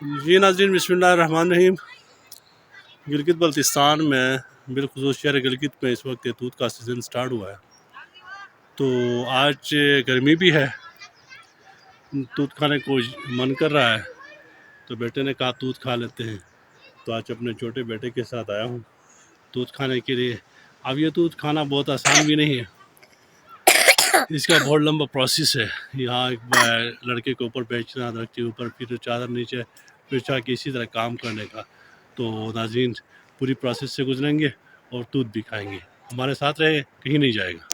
जी नाज़रीन, बिस्मिल्लाहिर्रहमानिर्रहीम। गिलगित बल्तिस्तान में बिलखुसूस शहर गिलगित में इस वक्त तूत का सीज़न स्टार्ट हुआ है। तो आज गर्मी भी है, तूत खाने को मन कर रहा है, तो बेटे ने कहा तूत खा लेते हैं। तो आज अपने छोटे बेटे के साथ आया हूँ तूत खाने के लिए। अब ये तूत खाना बहुत आसान भी नहीं है, इसका बहुत लंबा प्रोसेस है। यहाँ एक लड़के के ऊपर बेचना, दरख्त के ऊपर, फिर चादर नीचे बिछा के इसी तरह काम करने का। तो नाज़रीन, पूरी प्रोसेस से गुजरेंगे और दूध भी खाएंगे। हमारे साथ रहे, कहीं नहीं जाएगा।